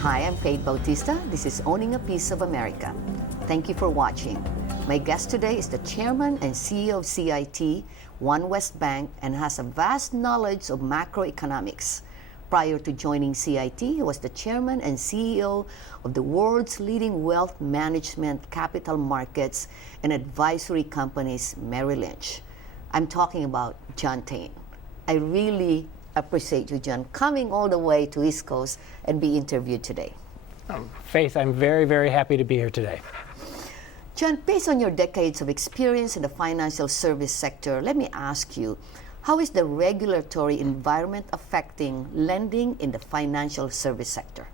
Hi, I'm Bautista. This is Owning a Piece of America. Thank you for watching. My guest today is the Chairman and CEO of CIT, One West Bank, and has a vast knowledge of macroeconomics. Prior to joining CIT, he was the Chairman and CEO of the world's leading wealth management, capital markets, and advisory companies, Merrill Lynch. I'm talking about John Thain. I really appreciate you, John, coming all the way to East Coast and be interviewed today. Faith, I'm very, very happy to be here today. John, based on your decades of experience in the financial service sector, let me ask you, how is the regulatory environment affecting lending in the financial service sector?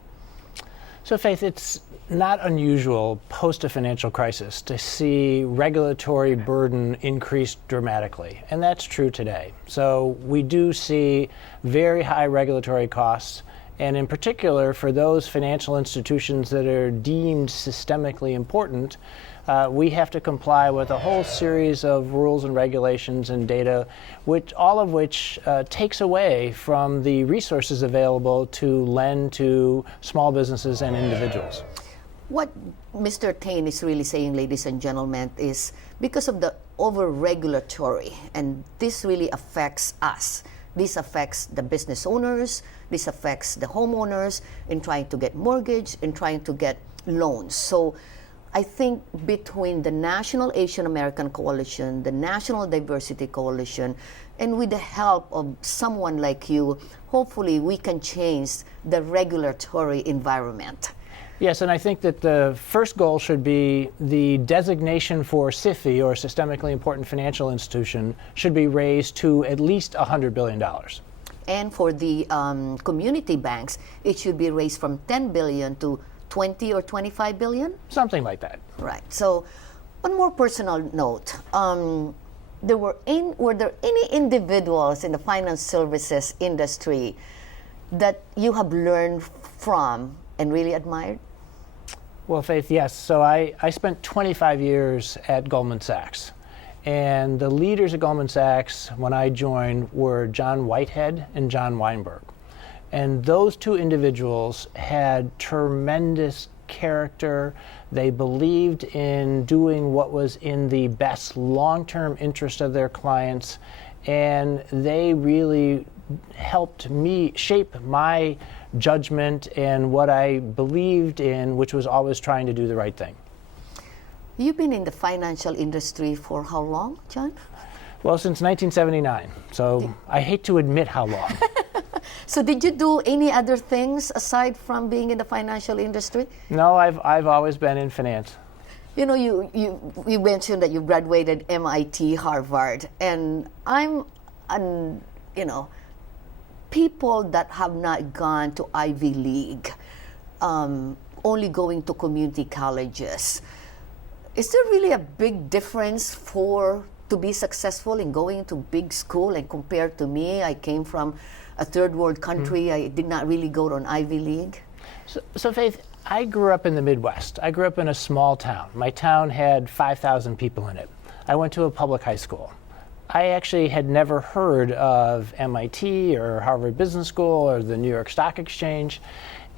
So, Faith, it's not unusual post a financial crisis to see regulatory burden increase dramatically, and that's true today. So we do see very high regulatory costs, and in particular for those financial institutions that are deemed systemically important, we have to comply with a whole series of rules and regulations and data, all of which takes away from the resources available to lend to small businesses and individuals. What Mr. Thain is really saying, ladies and gentlemen, is because of the over-regulatory, and this really affects us. This affects the business owners, this affects the homeowners in trying to get mortgage, in trying to get loans. So I think between the National Asian American Coalition, the National Diversity Coalition, and with the help of someone like you, hopefully we can change the regulatory environment. Yes, and I think that the first goal should be the designation for SIFI, or Systemically Important Financial Institution, should be raised to at least $100 billion. And for the community banks, it should be raised from $10 billion to 20 or 25 billion? Something like that. Right. So, one more personal note. Were there any individuals in the finance services industry that you have learned from and really admired? Well, Faith, yes. So I spent 25 years at Goldman Sachs. And the leaders at Goldman Sachs, when I joined, were John Whitehead and John Weinberg. And those two individuals had tremendous character. They believed in doing what was in the best long-term interest of their clients. And they really helped me shape my judgment and what I believed in, which was always trying to do the right thing. You've been in the financial industry for how long, John? Well, since 1979. So I hate to admit how long. So did you do any other things aside from being in the financial industry? No, I've always been in finance. You know, you mentioned that you graduated MIT, Harvard, and people that have not gone to Ivy League, only going to community colleges. Is there really a big difference to be successful in going to big school? And compared to me, I came from a third world country. I did not really go to an Ivy League. So Faith, I grew up in the Midwest. I grew up in a small town. My town had 5,000 people in it. I went to a public high school. I actually had never heard of MIT or Harvard Business School or the New York Stock Exchange.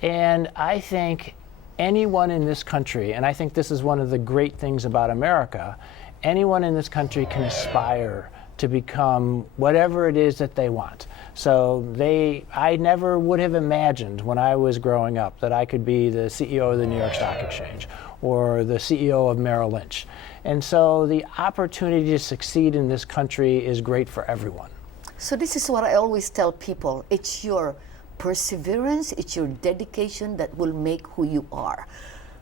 And I think anyone in this country, and I think this is one of the great things about America, anyone in this country can aspire to become whatever it is that they want. So I never would have imagined when I was growing up that I could be the CEO of the New York Stock Exchange or the CEO of Merrill Lynch. And so the opportunity to succeed in this country is great for everyone. So this is what I always tell people. It's your perseverance, it's your dedication that will make who you are.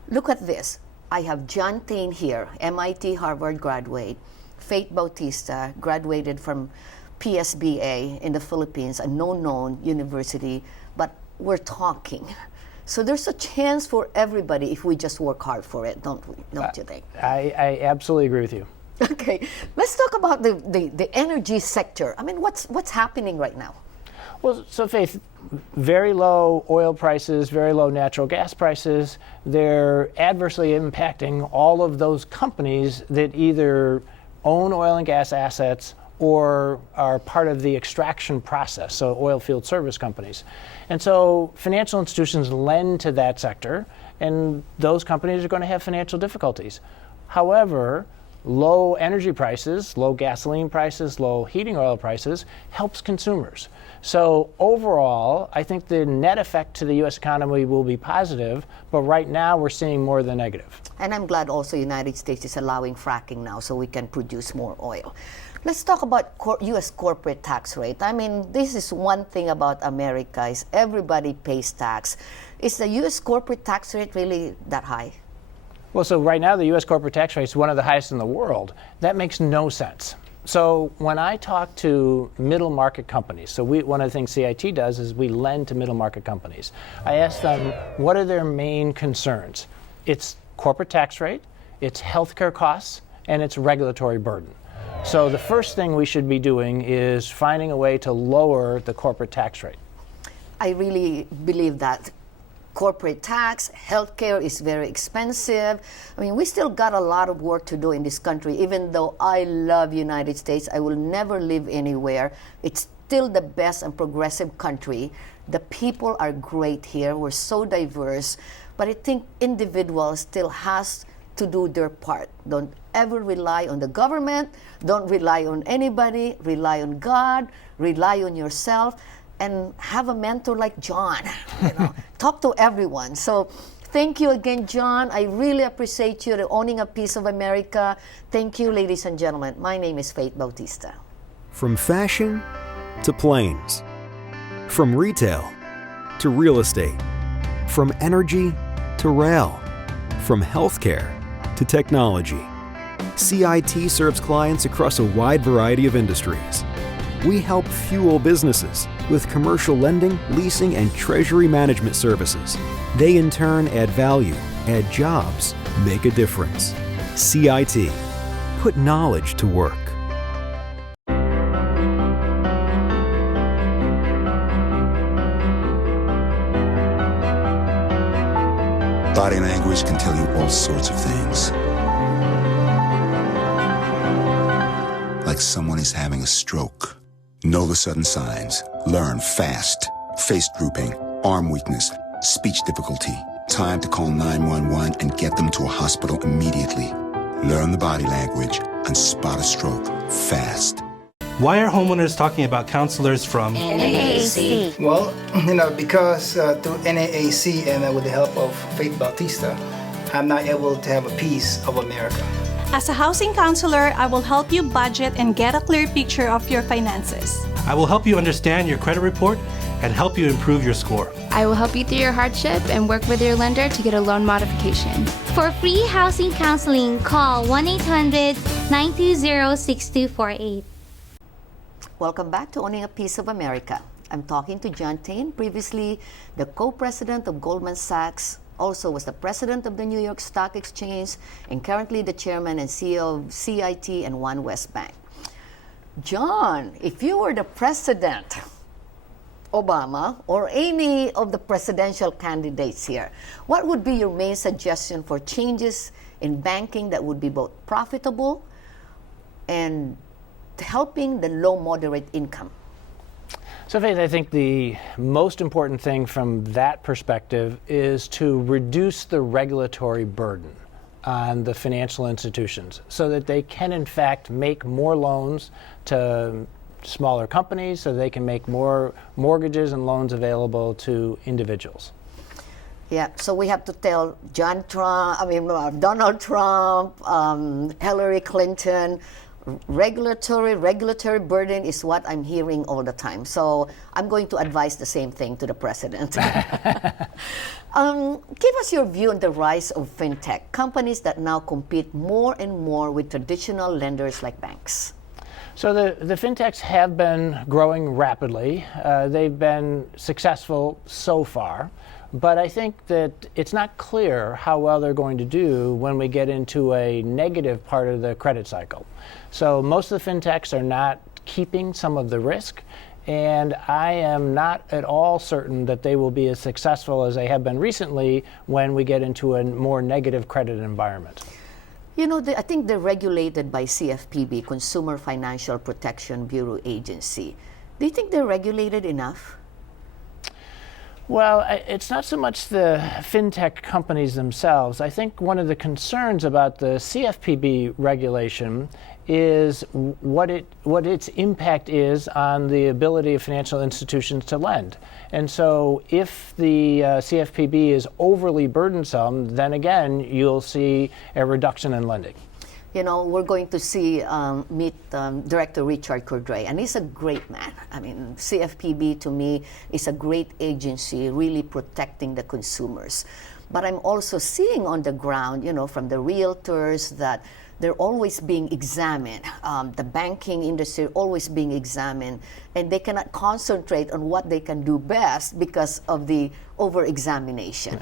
Look at this. I have John Thain here, MIT, Harvard graduate. Faith Bautista graduated from PSBA in the Philippines, a known university, but we're talking. So there's a chance for everybody if we just work hard for it, don't you think? I absolutely agree with you. Okay, let's talk about the energy sector. I mean, what's happening right now? Well, so Faith, very low oil prices, very low natural gas prices, they're adversely impacting all of those companies that either own oil and gas assets or are part of the extraction process, so oil field service companies. And so financial institutions lend to that sector, and those companies are going to have financial difficulties. However, low energy prices, low gasoline prices, low heating oil prices helps consumers. So overall, I think the net effect to the U.S. economy will be positive, but right now we're seeing more than negative. And I'm glad also the United States is allowing fracking now so we can produce more oil. Let's talk about U.S. corporate tax rate. I mean, this is one thing about America is everybody pays tax. Is the U.S. corporate tax rate really that high? Well, so right now the U.S. corporate tax rate is one of the highest in the world. That makes no sense. So when I talk to middle market companies, so one of the things CIT does is we lend to middle market companies. I ask them, what are their main concerns? It's corporate tax rate, it's healthcare costs, and it's regulatory burden. So the first thing we should be doing is finding a way to lower the corporate tax rate. I really believe that. Corporate tax, healthcare is very expensive. I mean, we still got a lot of work to do in this country. Even though I love United States, I will never live anywhere. It's still the best and progressive country. The people are great here. We're so diverse. But I think individuals still has to do their part. Don't ever rely on the government. Don't rely on anybody. Rely on God. Rely on yourself. And have a mentor like John, talk to everyone. So thank you again, John. I really appreciate you owning a piece of America. Thank you, ladies and gentlemen. My name is Faith Bautista. From fashion to planes, from retail to real estate, from energy to rail, from healthcare to technology, CIT serves clients across a wide variety of industries. We help fuel businesses with commercial lending, leasing, and treasury management services. They in turn add value, add jobs, make a difference. CIT. Put knowledge to work. Body language can tell you all sorts of things. Like someone is having a stroke. Know the sudden signs. Learn fast. Face drooping, arm weakness, speech difficulty. Time to call 911 and get them to a hospital immediately. Learn the body language and spot a stroke fast. Why are homeowners talking about counselors from NAAC? Well, because through NAAC and with the help of Faith Bautista, I'm now able to have a piece of America. As a housing counselor, I will help you budget and get a clear picture of your finances. I will help you understand your credit report and help you improve your score. I will help you through your hardship and work with your lender to get a loan modification. For free housing counseling, call 1-800-920-6248. Welcome back to Owning a Piece of America. I'm talking to John Thain, previously the co-president of Goldman Sachs, also was the president of the New York Stock Exchange, and currently the chairman and CEO of CIT and One West Bank. John, if you were the president, Obama, or any of the presidential candidates here, what would be your main suggestion for changes in banking that would be both profitable and helping the low moderate income? So Faith, I think the most important thing from that perspective is to reduce the regulatory burden on the financial institutions so that they can in fact make more loans to smaller companies, so they can make more mortgages and loans available to individuals. Yeah, so we have to tell Donald Trump, Hillary Clinton, regulatory burden is what I'm hearing all the time. So I'm going to advise the same thing to the president. Give us your view on the rise of fintech, companies that now compete more and more with traditional lenders like banks. So the fintechs have been growing rapidly. They've been successful so far. But I think that it's not clear how well they're going to do when we get into a negative part of the credit cycle. So most of the fintechs are not keeping some of the risk, and I am not at all certain that they will be as successful as they have been recently when we get into a more negative credit environment. You know, I think they're regulated by CFPB, Consumer Financial Protection Bureau Agency. Do you think they're regulated enough? Well, it's not so much the fintech companies themselves. I think one of the concerns about the CFPB regulation is what its impact is on the ability of financial institutions to lend. And so if the CFPB is overly burdensome, then again, you'll see a reduction in lending. You know, we're going to meet Director Richard Cordray, and he's a great man. I mean, CFPB to me is a great agency really protecting the consumers. But I'm also seeing on the ground, you know, from the realtors that they're always being examined. The banking industry always being examined, and they cannot concentrate on what they can do best because of the over-examination. Yeah.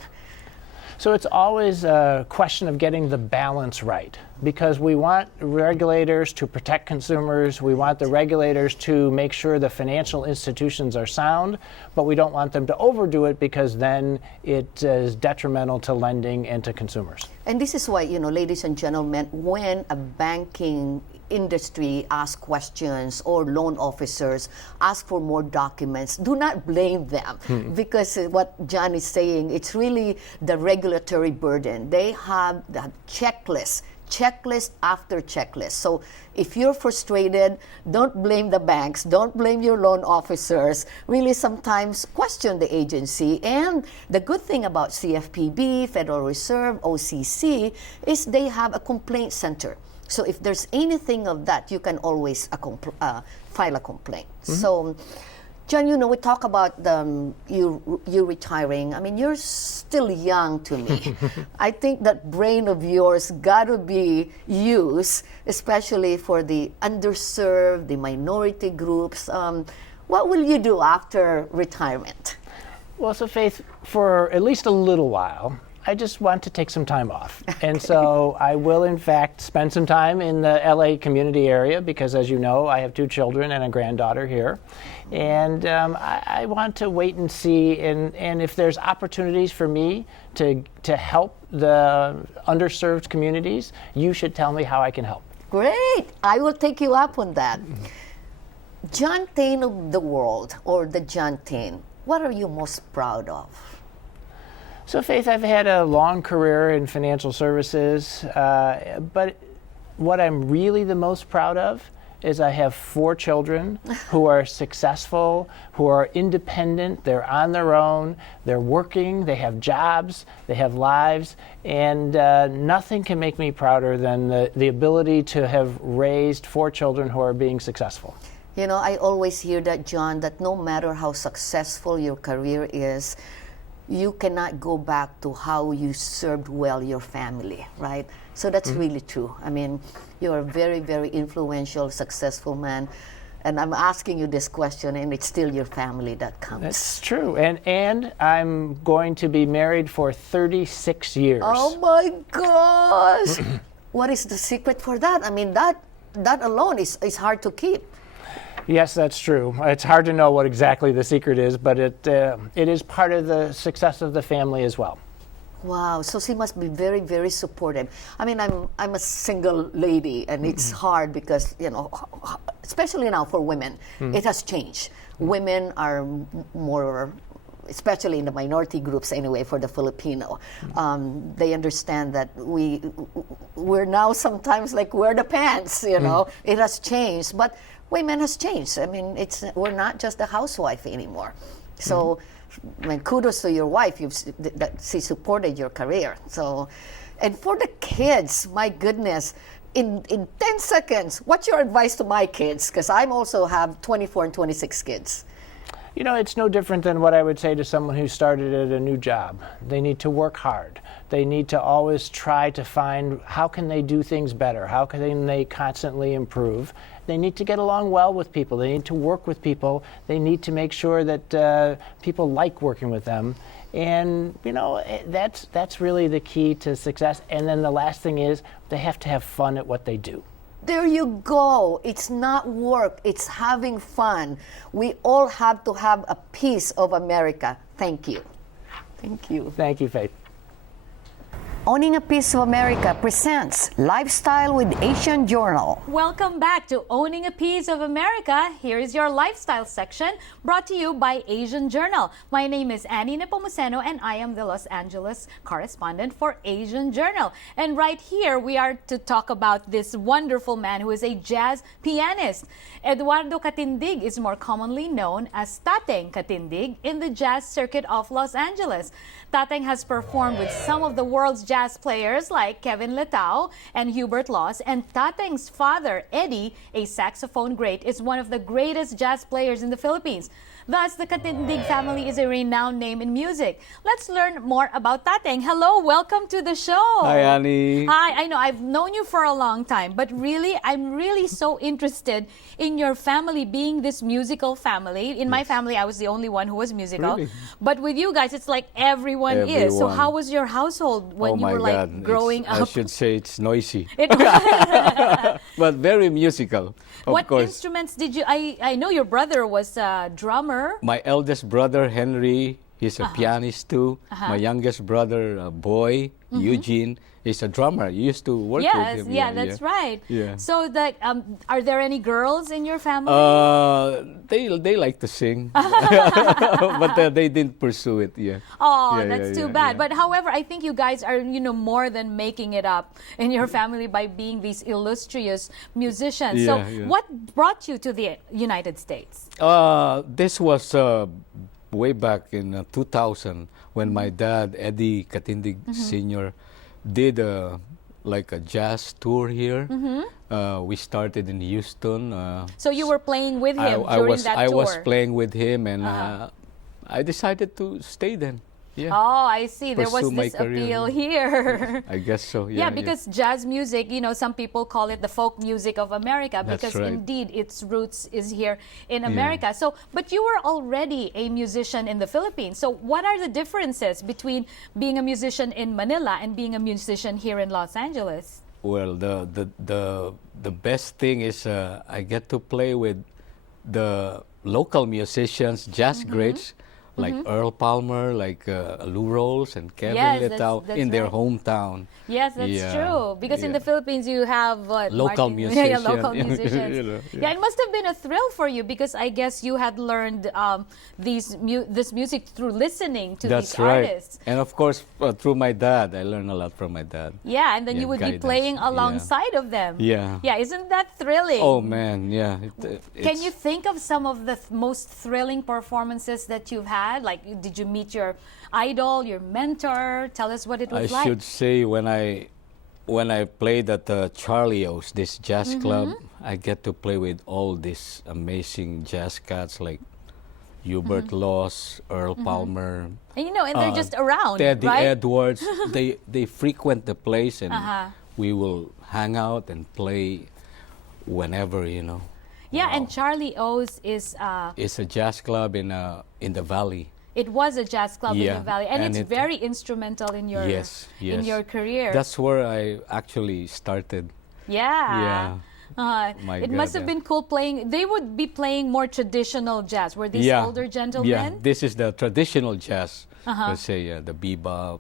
So it's always a question of getting the balance right, because we want regulators to protect consumers, we want the regulators to make sure the financial institutions are sound, but we don't want them to overdo it because then it is detrimental to lending and to consumers. And this is why, you know, ladies and gentlemen, when a banking industry asks questions or loan officers ask for more documents, do not blame them because what John is saying, it's really the regulatory burden. They have the checklist after checklist. So if you're frustrated, don't blame the banks, don't blame your loan officers. Really sometimes question the agency. And the good thing about CFPB, Federal Reserve, OCC, is they have a complaint center. So if there's anything of that, you can always file a complaint. So, John, you know, we talk about you retiring. I mean, you're still young to me. I think that brain of yours got to be used, especially for the underserved, the minority groups. What will you do after retirement? Well, so Faith, for at least a little while, I just want to take some time off. And so I will, in fact, spend some time in the LA community area because, as you know, I have 2 children and a granddaughter here. And I want to wait and see. And if there's opportunities for me to help the underserved communities, you should tell me how I can help. Great. I will take you up on that. John Thain of the world, or the John Thain, what are you most proud of? So, Faith, I've had a long career in financial services, but what I'm really the most proud of is I have 4 children who are successful, who are independent, they're on their own, they're working, they have jobs, they have lives, and nothing can make me prouder than the ability to have raised 4 children who are being successful. You know, I always hear that, John, that no matter how successful your career is, you cannot go back to how you served well your family, right? So that's really true. I mean, you're a very, very influential, successful man. And I'm asking you this question, and it's still your family that counts. That's true. And I'm going to be married for 36 years. Oh my gosh! What is the secret for that? I mean, that alone is hard to keep. Yes, that's true. It's hard to know what exactly the secret is, but it is part of the success of the family as well. Wow, so she must be very, very supportive. I mean, I'm a single lady, and it's hard because, you know, especially now for women, it has changed. Women are more, especially in the minority groups anyway, for the Filipino, they understand that we're now sometimes like wear the pants, you know. It has changed, but women has changed. I mean, we're not just a housewife anymore. So, I mean, kudos to your wife. She supported your career. So, and for the kids, my goodness, in 10 seconds, what's your advice to my kids? Because I also have 24 and 26 kids. You know, it's no different than what I would say to someone who started at a new job. They need to work hard. They need to always try to find how can they do things better? How can they constantly improve? They need to get along well with people. They need to work with people. They need to make sure that people like working with them. And, you know, that's really the key to success. And then the last thing is they have to have fun at what they do. There you go. It's not work. It's having fun. We all have to have a piece of America. Thank you. Thank you. Thank you, Faith. Owning a Piece of America presents Lifestyle with Asian Journal. Welcome back to Owning a Piece of America. Here is your lifestyle section brought to you by Asian Journal. My name is Annie Nepomuceno and I am the Los Angeles correspondent for Asian Journal. And right here we are to talk about this wonderful man who is a jazz pianist. Eduardo Catindig is more commonly known as Tateng Catindig in the jazz circuit of Los Angeles. Tateng has performed with some of the world's jazz players like Kevin Letao and Hubert Laws, and Tateng's father, Eddie, a saxophone great, is one of the greatest jazz players in the Philippines. Thus, the Katindig family is a renowned name in music. Let's learn more about Tateng. Hello, welcome to the show. Hi, Annie. Hi, I know I've known you for a long time, but really, I'm really so interested in your family being this musical family. In my family, I was the only one who was musical. Really? But with you guys, it's like everyone is. So how was your household when you were like growing up? I should say it's noisy. It but very musical, of what course. instruments did you, I know your brother was a drummer. My eldest brother, Henry, he's a pianist too. My youngest brother, boy, Eugene, is a drummer. You used to work with him. Yeah, that's right. Yeah. So, are there any girls in your family? They like to sing, but they didn't pursue it. Yeah. Oh, that's too bad. But however, I think you guys are, more than making it up in your family by being these illustrious musicians. So, what brought you to the United States? This was way back in 2000 when my dad, Eddie Catindig Sr., did like a jazz tour here. We started in Houston. So you were playing with him during that tour? I was playing with him, and I decided to stay then. Yeah. Oh, I see. There was Pursue my this appeal career. here. I guess so. Yeah, because jazz music, some people call it the folk music of America because right. indeed its roots is here in America. So, but you were already a musician in the Philippines. So, what are the differences between being a musician in Manila and being a musician here in Los Angeles? Well, the best thing is I get to play with the local musicians, jazz greats. Like Earl Palmer, like Lou Rawls and Kevin Letao in their hometown. Yes, that's true. Because in the Philippines, you have local musicians. Local musicians. Yeah, it must have been a thrill for you because I guess you had learned this music through listening to these artists. And of course, through my dad, I learned a lot from my dad. Yeah, and then you would be playing alongside of them. Yeah. Yeah, isn't that thrilling? Oh man, yeah. Can you think of some of the most thrilling performances that you've had? Like, did you meet your idol, your mentor? Tell us what it was like. I should say when I played at Charlie O's, this jazz club, I get to play with all these amazing jazz cats like Hubert Laws, Earl Palmer. And and they're just around, Teddy right? Edwards. they frequent the place and we will hang out and play whenever, Yeah, and Charlie O's is it's a jazz club in the valley. It was a jazz club in the valley, and it's very instrumental in your in your career. That's where I actually started. Yeah. It must have been cool playing. They would be playing more traditional jazz. Were these older gentlemen? Yeah, this is the traditional jazz. Let's say the bebop,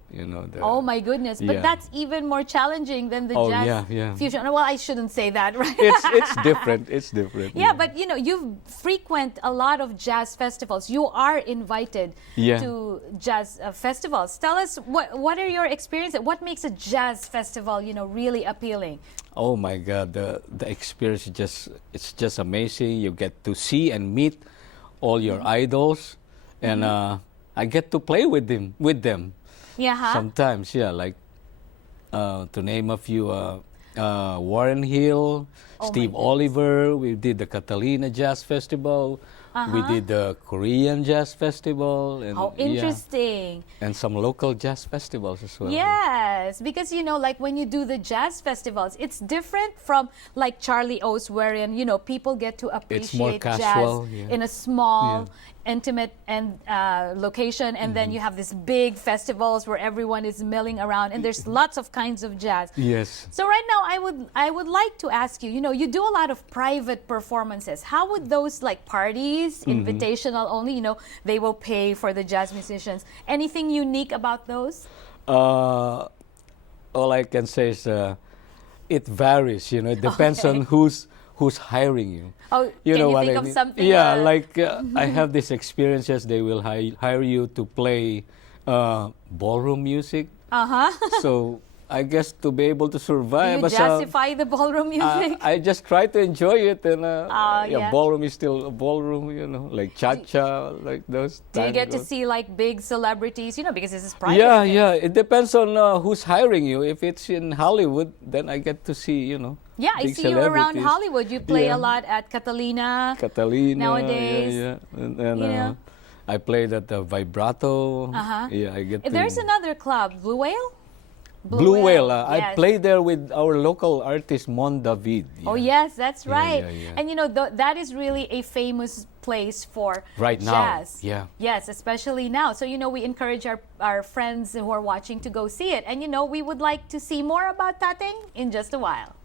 oh my goodness! But that's even more challenging than the jazz fusion. Well, I shouldn't say that, right? It's different. It's different. Yeah, but you frequent a lot of jazz festivals. You are invited to jazz festivals. Tell us what are your experiences? What makes a jazz festival, really appealing? Oh my God, the experience it's just amazing. You get to see and meet all your idols, and I get to play with them. Yeah. Sometimes, like to name a few, Warren Hill, Steve Oliver. We did the Catalina Jazz Festival. We did the Korean Jazz Festival. And, how interesting. And some local jazz festivals as well. Yes, because, like when you do the jazz festivals, it's different from like Charlie O's wherein, people get to appreciate casual, jazz in a small, intimate and location. And then you have these big festivals where everyone is milling around and there's lots of kinds of jazz. Yes. So right now, I would like to ask you, you do a lot of private performances. How would those like parties, invitational only, they will pay for the jazz musicians. Anything unique about those? all I can say is it varies. You know, it depends on who's hiring you. Oh, you can know you what think I of mean? something? Yeah, like I have these experiences. They will hire you to play ballroom music. So I guess to be able to survive, Do you justify the ballroom music? I just try to enjoy it, and yeah. ballroom is still a ballroom, you know, like cha-cha, like those. Do you get to see like big celebrities, you know, because this is private? Yeah, yeah. It depends on who's hiring you. If it's in Hollywood, then I get to see, you know. Yeah, I big see you around celebrities. Hollywood. You play Yeah. a lot at Catalina. Nowadays. Nowadays. Yeah, and You know. I played at the Vibrato. Yeah, I get. There's another club, Blue Whale. Blue Whale. I yes. played there with our local artist Mon David. Oh yes, that's right. yeah. And you know that is really a famous place for Right now, jazz. yeah. Yes, especially now. So you know we encourage our friends who are watching to go see it. And you know we would like to see more about Tateng in just a while.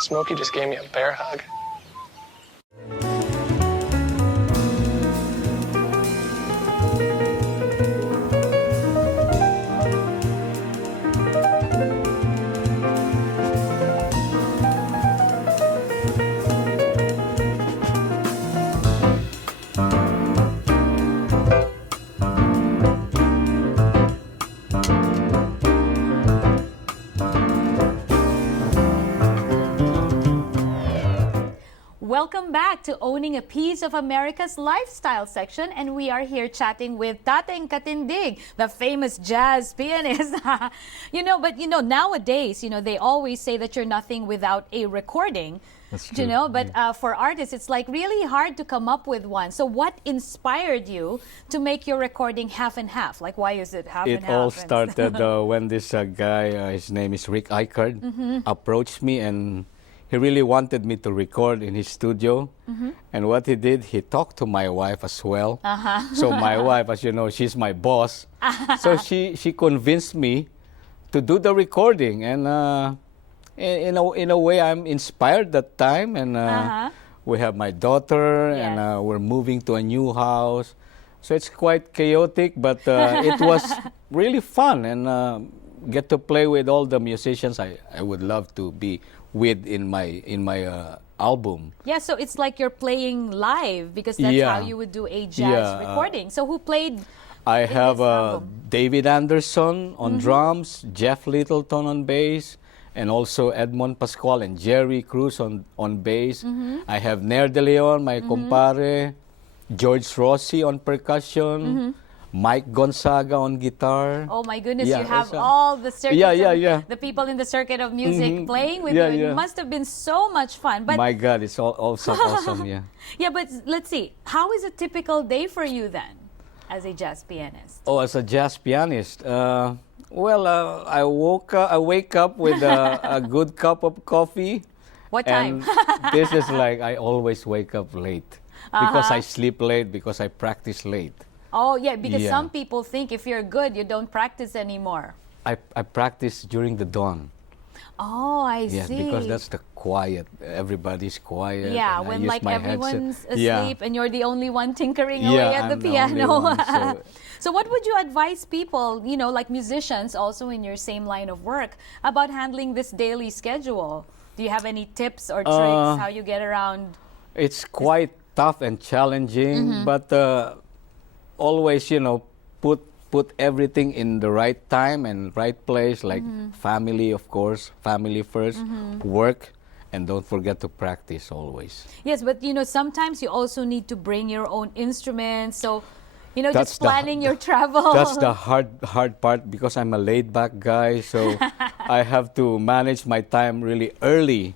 Smokey just gave me a bear hug. Welcome back to Owning a Piece of America's Lifestyle section, and we are here chatting with Tateng Catindig, the famous jazz pianist. But nowadays, they always say that you're nothing without a recording. That's true. But for artists, it's like really hard to come up with one. So what inspired you to make your recording half and half? Like, why is it half and half? It all started when this guy, his name is Rick Eichard, approached me, and he really wanted me to record in his studio. And what he did, he talked to my wife as well. So my wife, as you know, she's my boss. So she convinced me to do the recording. And in a way, I'm inspired that time. And we have my daughter, and we're moving to a new house. So it's quite chaotic, but it was really fun. And get to play with all the musicians I would love to be with in my album. Yeah, so it's like you're playing live, because that's how you would do a jazz recording. So who played? I have David Anderson on drums, Jeff Littleton on bass, and also Edmond Pascual and Jerry Cruz on bass. I have Nair De Leon, my compare, George Rossi on percussion, Mike Gonzaga on guitar. Oh my goodness, you have all the circuits the people in the circuit of music playing with you. It must have been so much fun. But my God, it's also awesome, yeah. Yeah, but let's see. How is a typical day for you then, as a jazz pianist? Oh, as a jazz pianist? I wake up with a good cup of coffee. What time? And this is like, I always wake up late. Because I sleep late, because I practice late. Oh, yeah, because some people think if you're good, you don't practice anymore. I practice during the dawn. Oh, I see. Yes, because that's the quiet. Everybody's quiet. Yeah, and when like everyone's headset. asleep and you're the only one tinkering away at the piano. So what would you advise people, like musicians also in your same line of work, about handling this daily schedule? Do you have any tips or tricks how you get around? It's quite tough and challenging, but always, put everything in the right time and right place, like family, of course, family first, work, and don't forget to practice always. Yes, but sometimes you also need to bring your own instruments, so just planning your travel. That's the hard part, because I'm a laid-back guy, so I have to manage my time really early, because I have to be in the studio. So I have to prepare everything,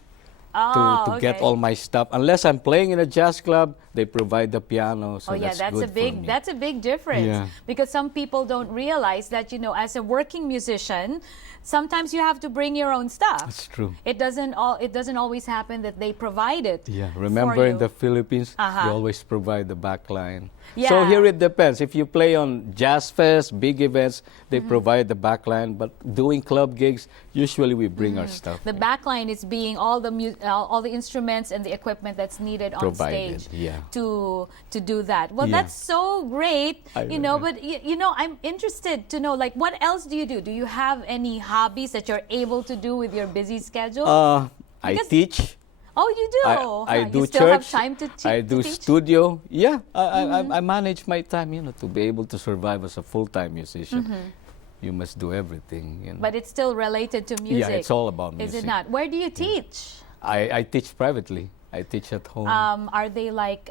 to get all my stuff. Unless I'm playing in a jazz club, they provide the piano. So that's good for me. That's a big difference. Yeah. Because some people don't realize that, you know, as a working musician, sometimes you have to bring your own stuff. That's true. It doesn't always happen that they provide it. Yeah. Remember in the Philippines, they always provide the backline. Yeah. So here it depends. If you play on jazz fest, big events, they provide the backline. But doing club gigs, usually we bring our stuff. The backline is being all the instruments and the equipment that's needed on stage to do that. Well, that's so great, you know. But you know, I'm interested to know, like, what else do you do? Do you have any hobbies that you're able to do with your busy schedule? I teach. Oh, you do? I do you still church. Have time to I do teach? studio. Yeah, I manage my time, you know, to be able to survive as a full-time musician. You must do everything, you know. But it's still related to music. Yeah, it's all about music. Is it not? Where do you teach? I teach privately. I teach at home. Are they like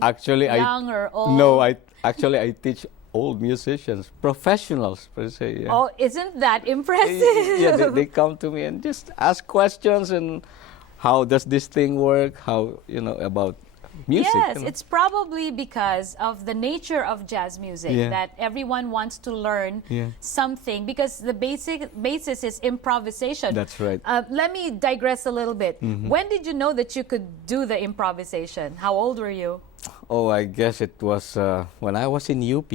actually, young or old? No, I teach old musicians, professionals per se. Yeah. Oh, isn't that impressive? Yeah, they come to me and just ask questions and how does this thing work? How, you know, about music. Yes, you know? it's probably because of the nature of jazz music that everyone wants to learn something, because the basis is improvisation. That's right. Let me digress a little bit. When did you know that you could do the improvisation? How old were you? Oh, I guess it was when I was in UP.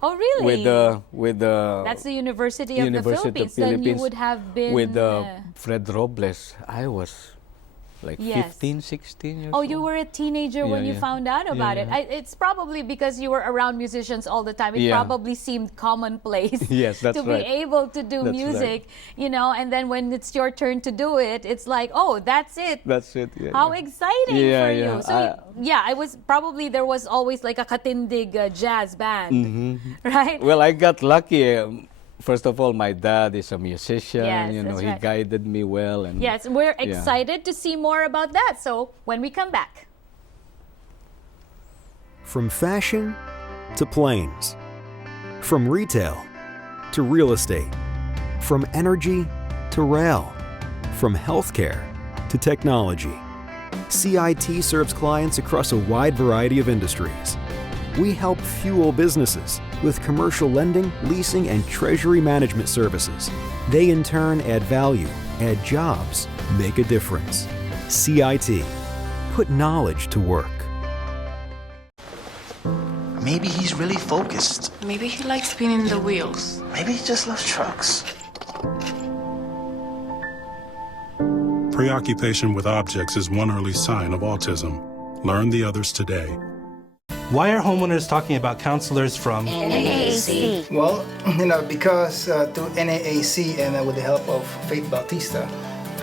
Oh, really? With the That's the University of the Philippines. Then you would have been with Fred Robles. I was like 15, 16 years old. old. You were a teenager when you found out about it. It's probably because you were around musicians all the time. It probably seemed commonplace to be able to do music, you know, and then when it's your turn to do it, it's like, oh, that's it. That's it. Yeah, How exciting for you. So, I was probably, there was always like a Katindig jazz band, right? Well, I got lucky. First of all, my dad is a musician. Yes, you know, he guided me well. And yes, we're excited to see more about that. So when we come back. From fashion to planes, from retail to real estate, from energy to rail, from healthcare to technology, CIT serves clients across a wide variety of industries. We help fuel businesses with commercial lending, leasing, and treasury management services. They in turn add value, add jobs, make a difference. CIT. Put knowledge to work. Maybe he's really focused. Maybe he likes spinning the wheels. Maybe he just loves trucks. Preoccupation with objects is one early sign of autism. Learn the others today. Why are homeowners talking about counselors from NAAC? Well, you know, because through NAAC and with the help of Bautista,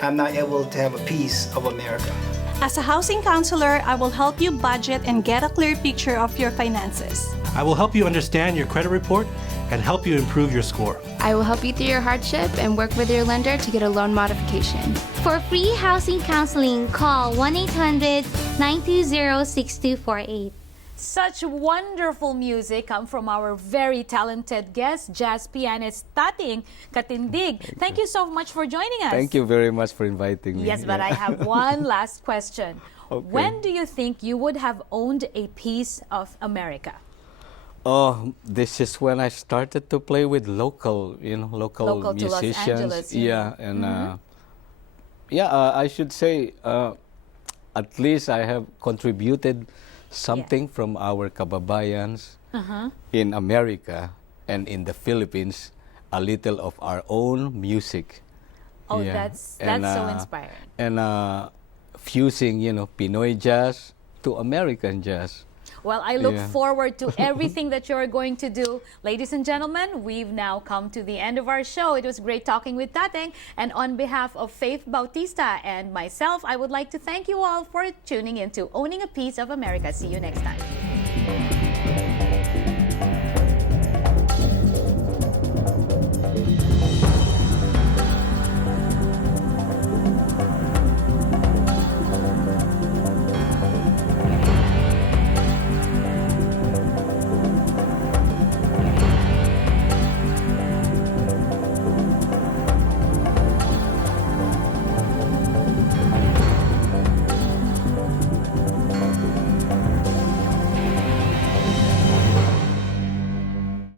I'm now able to have a piece of America. As a housing counselor, I will help you budget and get a clear picture of your finances. I will help you understand your credit report and help you improve your score. I will help you through your hardship and work with your lender to get a loan modification. For free housing counseling, call 1-800-920-6248. Such wonderful music come from our very talented guest, jazz pianist Tateng Katindig. Thank you so much for joining us. Thank you very much for inviting me. Yes, but I have one last question. Okay. When do you think you would have owned a piece of America? Oh, this is when I started to play with local musicians. To Los Angeles, and I should say at least I have contributed something from our kababayans in America and in the Philippines, a little of our own music. Oh, that's so inspiring. And fusing, Pinoy jazz to American jazz. Well, I look forward to everything that you're going to do. Ladies and gentlemen, we've now come to the end of our show. It was great talking with Tateng. And on behalf of Faith Bautista and myself, I would like to thank you all for tuning in to Owning a Piece of America. See you next time.